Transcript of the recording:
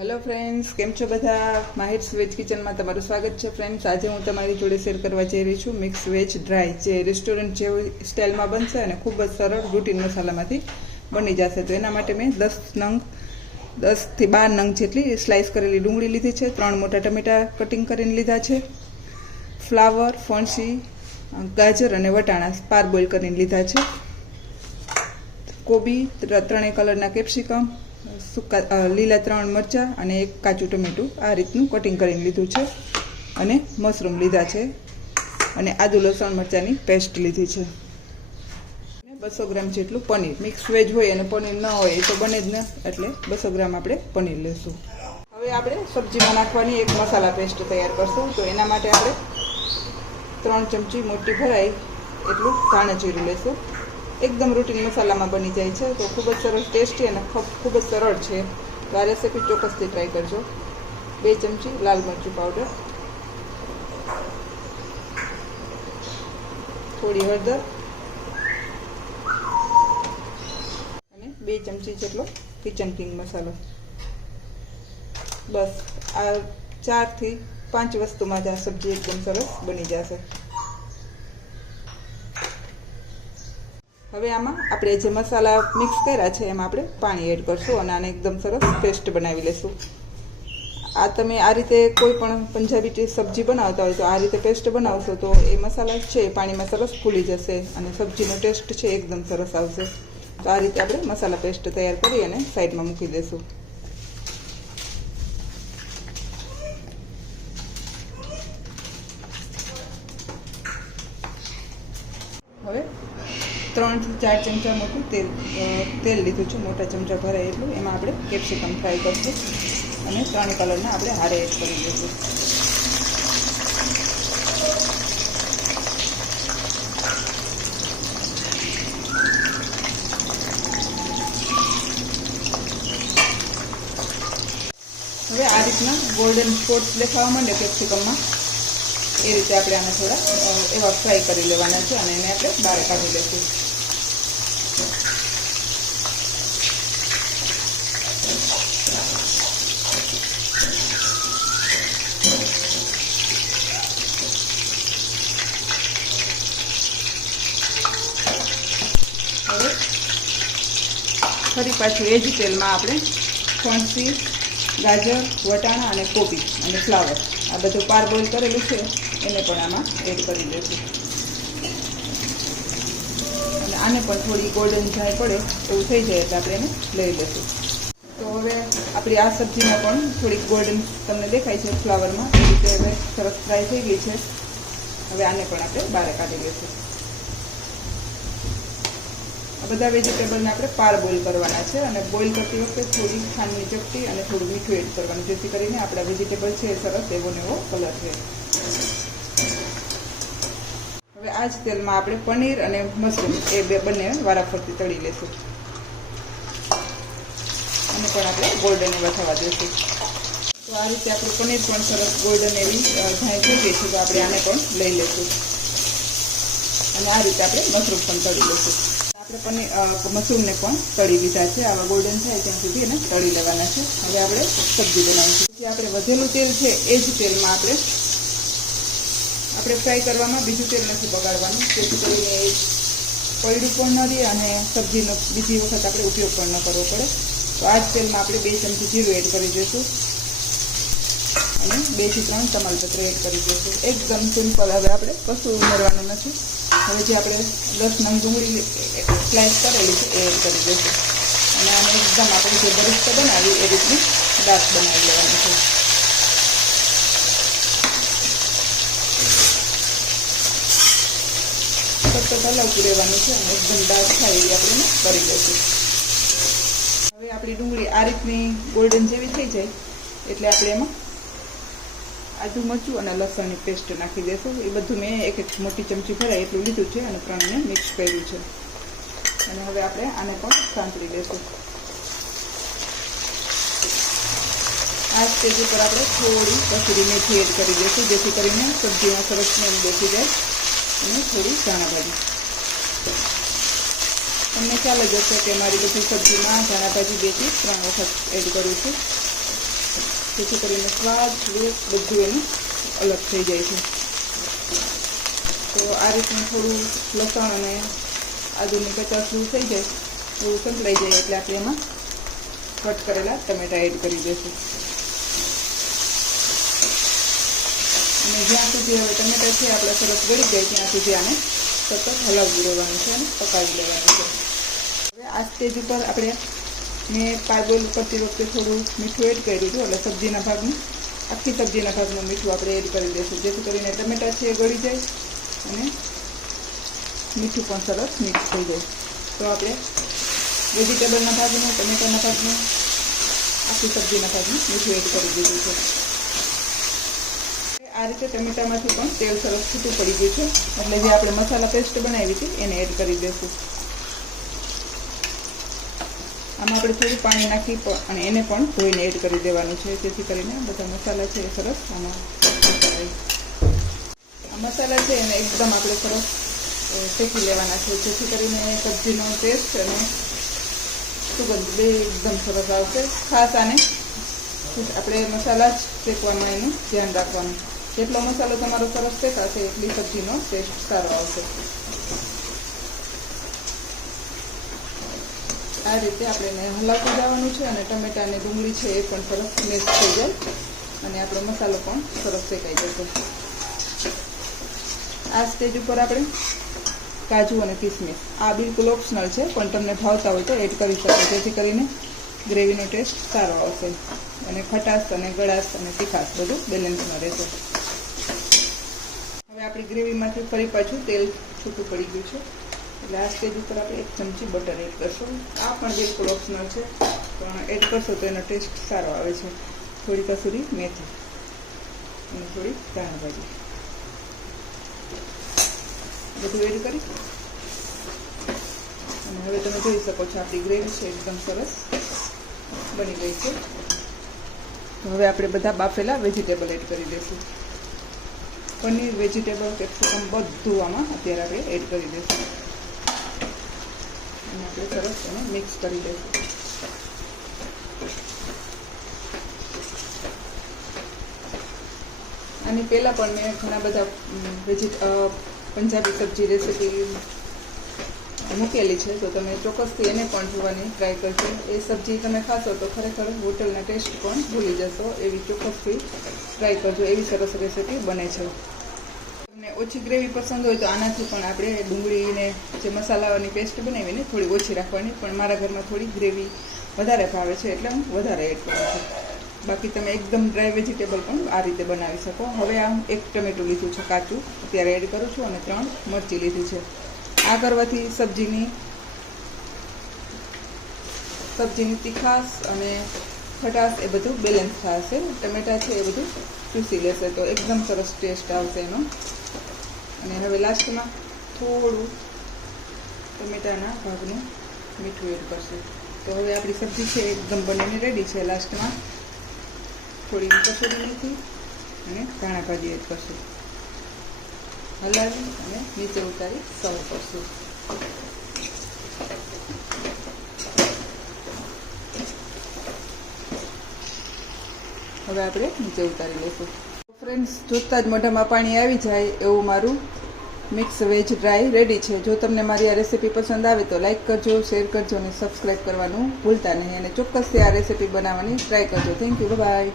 Hello friends, केम छो बधा? माहिर वेज किचन में तमारुं स्वागत है। फ्रेंड्स, आज हूँ तमारी जोड़े शेर करवा जई रही छूं मिक्स वेज ड्राय, जे रेस्टोरंट जेवी स्टाइल में बनशे अने खूब ज सरल रूटीन मसालामांथी बनी जशे। तो एना माटे मैं 10 થી 12 नंग जेटली स्लाइस करेली डूंगળી लीधी है, 3 मोटा टमेटा कटिंग करीने लीधा है, फ्लावर, फणसी, गाजर अने वटाणा पार बोइल करीने लीधा है, कोबी, 3 कलरना केप्सिकम, सूका लीला 3 मरचा અને 1 કાચું ટમેટું આ રીતનું કટિંગ કરીને લીધું છે અને મશરૂમ લીધા છે અને આદુ લસણ મરચાની પેસ્ટ લીધી છે। 200 ગ્રામ જેટલું પનીર, મિક્સ વેજ હોય અને પનીર ન હોય એ તો બને જ ને, એટલે 200 ગ્રામ આપણે પનીર લેશું। હવે આપણે સબ્જીમાં નાખવાની એક મસાલા પેસ્ટ તૈયાર કરશું। તો એના માટે આપણે 3 ચમચી મોટી ભરાઈ એટલું ધાણા જીરું લેશું। एकदम रूटीन मसाला में बनी जाए है, तो खूब सरस टेस्टी और खूब सरल है। तो आ रेसिपी चौक्सथी ट्राय करजो। 2 चमची लाल मरचू पाउडर, थोड़ी हळदर और 2 चमची जेटलो किचन किंग मसालो। बस आ 4 થી 5 वस्तु में आ सब्जी एकदम सरस बनी जाए। હવે આમાં આપણે જે મસાલા મિક્સ કર્યા છે એમાં આપણે પાણી એડ કરશું અને આને એકદમ સરસ પેસ્ટ બનાવી લેશું। આ તમે આ રીતે કોઈ પણ પંજાબી સબ્જી બનાવતા હોય તો આ રીતે પેસ્ટ બનાવશો તો એ મસાલા છે પાણીમાં સરસ ફૂલી જશે અને સબ્જીનો ટેસ્ટ છે એકદમ સરસ આવશે। તો આ રીતે આપણે મસાલા પેસ્ટ તૈયાર કરી અને સાઈડમાં મૂકી દઈશું। હવે 3 થી 4 ચમચા મોટું તેલ લીધું છે, મોટા ચમચા ભરાય એટલું। એમાં આપણે કેપ્સિકમ ફ્રાય કરશું અને 3 કલરના આપણે હારે એડ કરી દઈશું। હવે આ રીતના ગોલ્ડન સ્પોટ્સ દેખાવા માંડે કેપ્સિકમમાં, એ રીતે આપણે આને થોડા એવા ફ્રાય કરી લેવાના છે અને એને આપણે બહાર કાઢી લઈશું। હવે ફરી પાછું એ જ તેલમાં આપણે ફણસી, ગાજર, વટાણા અને કોબી અને ફ્લાવર આ બધું પાર બોઇલ કરેલું છે એને પણ આમાં એડ કરી દઈશું અને આને પણ થોડી ગોલ્ડન જાય પડે એવું થઈ જાય એટલે આપણે એને લઈ લઈશું। તો હવે આપણી આ સબ્જીમાં પણ થોડીક ગોલ્ડન તમને દેખાય છે ફ્લાવરમાં, એ રીતે હવે સરસ ફ્રાય થઈ ગઈ છે। હવે આને પણ આપણે બહાર કાઢી લઈશું। આ બધા વેજીટેબલને આપણે પાર બોઇલ કરવાના છે અને બોઇલ કરતી વખતે થોડી ખાંડની ચપટી અને થોડું મીઠું એડ કરવાનું, જેથી કરીને આપણા વેજીટેબલ છે એ સરસ એવો ને એવો કલર રહે। હવે આ જ તેલમાં આપણે પનીર અને મશરૂમ એ બંને વારાફરતી તળી લેશું અને પણ આપણે ગોલ્ડન એવા થવા દઈશું। તો આ રીતે આપણું પનીર પણ સરસ ગોલ્ડન એવી ધાય થઈ ગઈ છે, તો આપણે આને પણ લઈ લઈશું અને આ રીતે આપણે મશરૂમ પણ તળી લઈશું। આપણે મશરૂમને પણ તળી લીધા છે, આવા ગોલ્ડન થાય ત્યાં સુધી એને તળી લેવાના છે। હવે આપણે સબ્જી બનાવીશું। જે આપણે વધેલું તેલ છે એ જ તેલમાં આપણે ફ્રાય કરવામાં બીજું તેલ નથી બગાડવાનું, જેથી કરીને એ પૈડું પણ ન રહે અને સબ્જીનો બીજી વખત આપણે ઉપયોગ પણ ન કરવો પડે। તો આ જ તેલમાં આપણે 2 ચમચી જીરું એડ કરી દઈશું અને 2 થી 3 તમાલપત્ર એડ કરી દઈશું। એકદમ સિમ્પલ, હવે આપણે કશું ઉમેરવાનું નથી। હવે જે આપણે 10 નંગ ડુંગળી સ્લાઇસ કરેલી છે એ એડ કરી દઈશું અને આને એકદમ આપણે જે બરિસ્તા બનાવી એ રીતની દાળ બનાવી લેવાની છે। સતત હલાવતું રહેવાનું છે અને એકદમ દાળ થાય એવી આપણે કરી દઈશું। હવે આપણી ડુંગળી આ રીતની ગોલ્ડન જેવી થઈ જાય એટલે આપણે એમાં આદુ મરચું અને લસણની પેસ્ટ નાખી દઈશું। એ બધું મેં 1 મોટી ચમચી ભરાય એટલું લીધું છે અને 3ને મિક્સ કર્યું છે અને હવે આપણે આને પણ સાંતળી લઈશું। આ સ્ટેજ ઉપર આપણે થોડી કસૂરી મેથી એડ કરી દઈશું, જેથી કરીને સબ્જીમાં સરસ સ્મેલ બેસી જાય અને થોડી ધાણા ભાજી। તમને ખ્યાલ જ હશે કે મારી બધી સબ્જીમાં ધાણા ભાજી 2 થી 3 વખત એડ કરું છું। જેથી કરીને સ્વાદ લુક બધું એનું અલગ થઈ જાય છે. તો આ રીતનું થોડું લસણ અને આદુની કચાસું થઈ જાય, એવું સંકળાઈ જાય એટલે આપણે એમાં કટ કરેલા ટમેટા એડ કરી દઈશું. અને જ્યાં સુધી હવે ટમેટા છે આપણા સરસ ગળી જાય ત્યાં સુધી આને સતત હલાવતું રહેવાનું છે અને પકાવી લેવાનું છે. હવે આ સ્ટેજ ઉપર આપણે મેં પારબોલ કરતી વખતે થોડું મીઠું એડ કર્યું હતું, એટલે સબ્જીના ભાગનું આખી સબ્જીના ભાગનું મીઠું આપણે એડ કરી દઈશું, જેથી કરીને ટમેટા છે એ ગળી જાય અને મીઠું પણ સરસ મિક્સ થઈ જાય. તો આપણે વેજીટેબલના ભાગનું, ટમેટાના ભાગનું, આખી સબ્જીના ભાગનું મીઠું એડ કરી દીધું છે. આ રીતે ટમેટામાંથી પણ તેલ સરસ છૂટું પડી ગયું છે, એટલે જે આપણે મસાલા પેસ્ટ બનાવી હતી એને એડ કરી દઈશું. આમાં આપણે થોડું પાણી નાખી અને એને પણ ધોઈને એડ કરી દેવાનું છે, જેથી કરીને બધા મસાલા છે એ સરસ આમાં આ મસાલા છે એને એકદમ આપણે સરસ શેકી લેવાના છે, જેથી કરીને સબ્જીનો ટેસ્ટ અને સુગંધ બે એકદમ સરસ આવશે. ખાસ આને આપણે મસાલા જ શેકવામાં એનું ધ્યાન રાખવાનું. જેટલો મસાલો તમારો સરસ શેકાશે એટલી સબ્જીનો ટેસ્ટ સારો આવશે. આ રીતે આપણે એને હલાવતું જવાનું છે અને ટમેટા અને ડુંગળી છે એ પણ સરસ મેશ થઈ જાય અને આપણો મસાલો પણ સરસ શેકાઈ જશે. આ સ્ટેજ ઉપર આપણે કાજુ અને કિસમિસ, આ બિલકુલ ઓપ્શનલ છે, પણ તમને ભાવતા હોય તો એડ કરી શકો, જેથી કરીને ગ્રેવીનો ટેસ્ટ સારો આવશે અને ખટાશ અને ગળાશ અને તીખાશ બધું બેલેન્સમાં રહેશે. હવે આપણી ગ્રેવીમાંથી ફરી પાછું તેલ છૂટું પડી ગયું છે, એટલે આ સ્ટેજ ઉપર આપણે 1 ચમચી બટર એડ કરશું. આ પણ બિલકુલ ઓપ્શનલ છે, પણ એડ કરશો તો એનો ટેસ્ટ સારો આવે છે. થોડી કસૂરી મેથી અને થોડી ધાણાભાજી બધું એડ કરી અને હવે તમે જોઈ શકો છો આપણી ગ્રેવી છે એકદમ સરસ બની ગઈ છે. તો હવે આપણે બધા બાફેલા વેજીટેબલ એડ કરી દઈશું. પનીર, વેજીટેબલ, કેપ્સિકમ બધું આમાં અત્યારે આપણે એડ કરી દઈશું અને આપણે સરસ એને મિક્સ કરી દઈશું. આની પહેલાં પણ મેં ઘણા બધા પંજાબી સબ્જી રેસીપી મૂકેલી છે, તો તમે ચોક્કસથી એને પણ જોવાની ટ્રાય કરજો. એ સબ્જી તમે ખાશો તો ખરેખર હોટલના ટેસ્ટ પણ ભૂલી જશો, એવી ચોક્કસથી ટ્રાય કરજો. એવી સરસ રેસીપી બને છે. તમને ઓછી ગ્રેવી પસંદ હોય તો આનાથી પણ આપણે ડુંગળીને જે મસાલાની પેસ્ટ બનાવીને થોડી ઓછી રાખવાની, પણ મારા ઘરમાં થોડી ગ્રેવી વધારે ભાવે છે એટલે હું વધારે એડ કરું છું. બાકી તમે એકદમ ડ્રાય વેજીટેબલ પણ આ રીતે બનાવી શકો. હવે આમ 1 ટમેટું લીધું છે કાચું, અત્યારે એડ કરું છું, અને 3 મરચી લીધી છે. આ કરવાથી સબ્જીની તીખાશ અને ખટાશ એ બધું બેલેન્સ થશે. ટમેટા છે એ બધું ચૂસી લેશે, તો એકદમ સરસ ટેસ્ટ આવશે એનો. અને હવે લાસ્ટમાં થોડું ટમેટાના ભાગનું મીઠું એડ કરશે. તો હવે આપણી સબ્જી છે એકદમ બનીને રેડી છે. લાસ્ટમાં થોડી કસૂરી મેથી અને ધાણાભાજી એડ કરશું, હલાવી અને નીચે ઉતારી સર્વ કરશું. હવે આપણે નીચે ઉતારી લઈશું. ફ્રેન્ડ્સ, જોતાં જ મોઢામાં પાણી આવી જાય એવું મારું મિક્સ વેજ ડ્રાય રેડી છે. જો તમને મારી આ રેસીપી પસંદ આવે તો લાઇક કરજો, શેર કરજો અને સબસ્ક્રાઈબ કરવાનું ભૂલતા નહીં, અને ચોક્કસથી આ રેસીપી બનાવવાની ટ્રાય કરજો. Thank you, by.